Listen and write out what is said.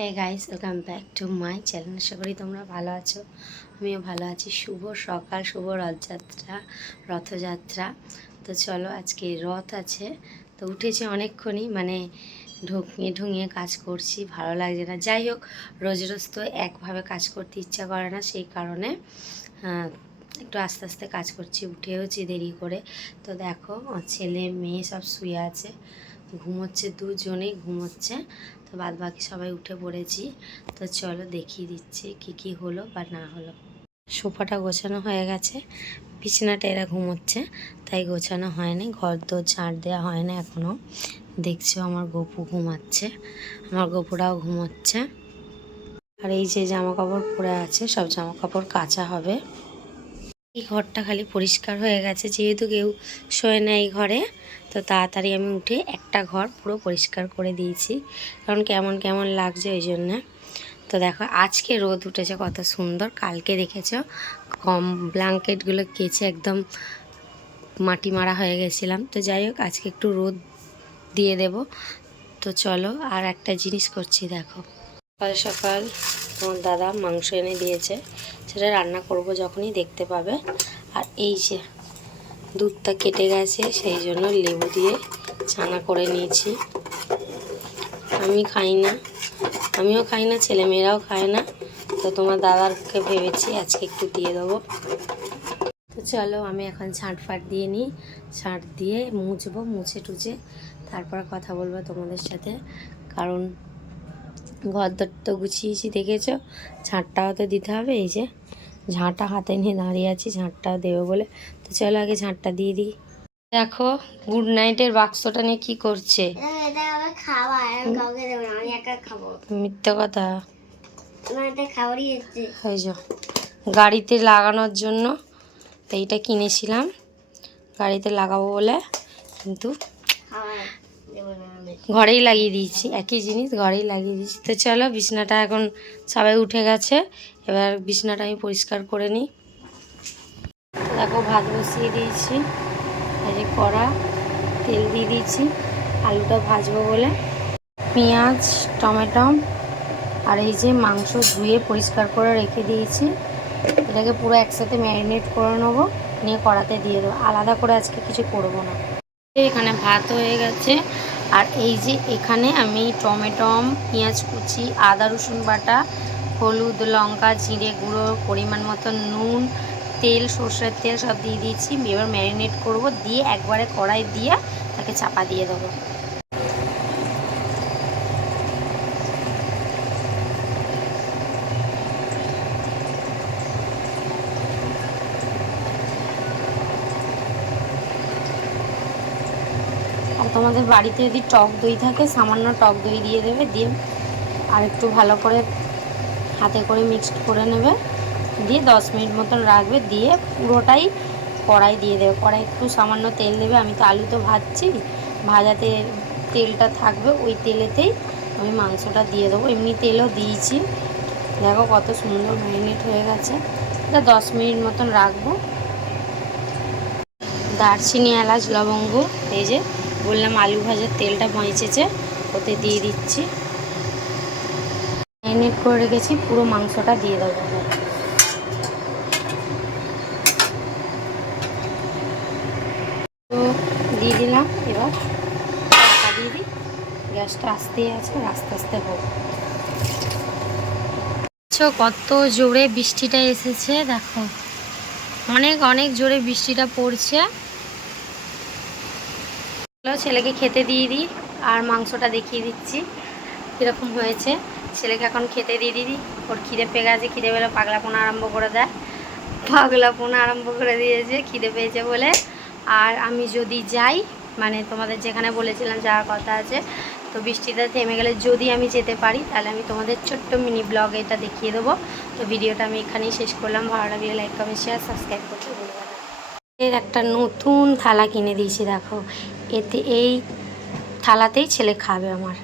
হ্যাঁ guys welcome back to my channel আশা করি তোমরা ভালো আছো। আমিও ভালো আছি। শুভ সকাল, শুভ রথযাত্রা রথযাত্রা। তো চলো, আজকে রথ আছে। তো উঠেছি অনেকক্ষণই মানে ঢুকিয়ে ঢুঙিয়ে কাজ করছি, ভালো লাগছে না। যাই হোক, রোজ রোজ তো একভাবে কাজ করতে ইচ্ছা করে না, সেই কারণে একটু আস্তে আস্তে কাজ করছি, উঠেওছি দেরি করে। তো দেখো ছেলে, মেয়ে সব শুয়ে আছে। ঘুমোচ্ছে, দুজনেই ঘুমোচ্ছে। তো বাদ বাকি সবাই উঠে পড়েছি। তো চলো দেখিয়ে দিচ্ছি কি কি হলো বা না হলো। সোফাটা গোছানো হয়ে গেছে। বিছানাটা এরা ঘুমোচ্ছে, তাই গোছানো হয়নি। ঘর দোর ঝাড় দেওয়া হয় না এখনও দেখছ আমার গপু ঘুমাচ্ছে। আমার গপুরাও ঘুমোচ্ছে। আর এই যে জামা কাপড় পরে আছে, সব জামা কাপড় কাচা হবে। এই ঘরটা খালি পরিষ্কার হয়ে গেছে, যেহেতু কেউ শোয় না এই ঘরে, তো তাড়াতাড়ি আমি উঠে একটা ঘর পুরো পরিষ্কার করে দিয়েছি। কারণ কেমন কেমন লাগছে ওই জন্যে। তো দেখো, আজকে রোদ উঠেছে কত সুন্দর, কালকে দেখেছ কম ব্ল্যাঙ্কেটগুলো কেচে একদম মাটি মারা হয়ে গেছিলাম। তো যাই হোক, আজকে একটু রোদ দিয়ে দেব। তো চলো, আর একটা জিনিস করছি, দেখো। সকাল সকাল তোমার দাদা মাংস এনে দিয়েছে। সেটা রান্না করব যখনই দেখতে পাবে। আর এই যে দুধটা কেটে গেছে, সেই জন্য লেবু দিয়ে ছানা করে নিয়েছি। আমি খাই না। আমিও খাই না, ছেলেমেয়েরাও খায় না। তো তোমার দাদারকে ভেবেছি আজকে একটু দিয়ে দেবো। তো চলো, আমি এখন ছাঁট ফাট দিয়ে নিই। ছাঁট দিয়ে মুছবো, মুছে টুছে। তারপর কথা বলব তোমাদের সাথে। কারণ ঘর দর তো গুছিয়েছি দেখেছ? ঝাঁটটাও তো দিতে হবে এই যে ঝাঁটা হাতে নিয়ে দাঁড়িয়ে আছি ঝাঁটটাও দেবো বলে। তো চলো আগে ঝাঁটটা দিয়ে দিই। দেখো গুড নাইটের বাক্সটা নিয়ে কি করছে? খাব মিথ্যে কথা। গাড়িতে লাগানোর জন্য তো এইটা কিনেছিলাম। গাড়িতে লাগাবো বলে কিন্তু ঘরেই লাগিয়ে দিয়েছি, একই জিনিস ঘরেই লাগিয়ে দিয়েছি। তো চলো, বিছনাটা এখন সবাই উঠে গেছে, এবার বিছনাটা আমি পরিষ্কার করে নিই। দেখো, ভাত বসিয়ে দিয়েছি, এই কড়া, তেল দিয়ে দিয়েছি, আলুটা ভাজবো বলে। পেঁয়াজ, টমেটো আর এই যে মাংস ধুয়ে পরিষ্কার করে রেখে দিয়েছি। এটাকে পুরো একসাথে ম্যারিনেট করে নেব, নিয়ে কড়াতে দিয়ে দেবো। আলাদা করে আজকে কিছু করব না। এখানে ভাত হয়ে গেছে আর এই যে এখানে আমি টমেটম পেঁয়াজ কুচি, আদা রসুন বাটা, হলুদ লঙ্কা, জিরে গুঁড়ো, পরিমাণ মতো নুন, তেল, সর্ষের তেল সব দিয়ে দিয়েছি। এবার ম্যারিনেট করব। দিয়ে একবারে কড়াই দিয়ে তাকে চাপা দিয়ে দেবো। তোমাদের বাড়িতে যদি টক দই থাকে, সামান্য টক দই দিয়ে দেবে, দিয়ে আর একটু ভালো করে হাতে করে মিক্সড করে নেবে। দিয়ে দশ মিনিট মতন রাখবে, দিয়ে পুরোটাই কড়াই দিয়ে দেবে। কড়াই একটু সামান্য তেল দেবে, আমি তো আলু তো ভাজছি। ভাজাতে তেলটা থাকবে, ওই তেলেতেই আমি মাংসটা দিয়ে দেবো। এমনি তেলও দিয়েছি। দেখো কত সুন্দর ম্যারিনেট হয়ে গেছে। এটা দশ মিনিট মতন রাখব। দারচিনি, এলাচ, লবঙ্গ, এই যে বললাম আলু ভাজার তেলটা ভেঁচেছে ওতে দিয়ে দিচ্ছি। ম্যারিনেট করে রেখেছি, পুরো মাংসটা দিয়ে দেবো। দিয়ে দিলাম, এবার দিয়ে দিই। গ্যাসটা আসতেই আছে আস্তে আস্তে হোক কত জোরে বৃষ্টিটা এসেছে, দেখো। অনেক অনেক জোরে বৃষ্টিটা পড়ছে। ছেলেকে খেতে দিয়ে দিই আর মাংসটা দেখিয়ে দিচ্ছি, কীরকম হয়েছে। ছেলেকে এখন খেতে দিয়ে দিদি ওর খিদে পেয়ে গেছে, খিদে পেলে পাগলাপোনা আরম্ভ করে দেয়। পাগলাপোনা আরম্ভ করে দিয়েছে, খিদে পেয়েছে বলে। আর আমি যদি যাই মানে তোমাদের যেখানে বলেছিলাম যাওয়ার কথা আছে, তো বৃষ্টিটা থেমে গেলে যদি আমি যেতে পারি, তাহলে আমি তোমাদের ছোট্ট মিনি ব্লগ এটা দেখিয়ে দেবো। তো ভিডিওটা আমি এখানেই শেষ করলাম। ভালো লাগলে লাইক কমেন্ট শেয়ার সাবস্ক্রাইব করতে ভুলবে না। এর একটা নতুন থালা কিনে দিয়েছি দেখো। এতে এই থালাতেই ছেলে খাবে আমার।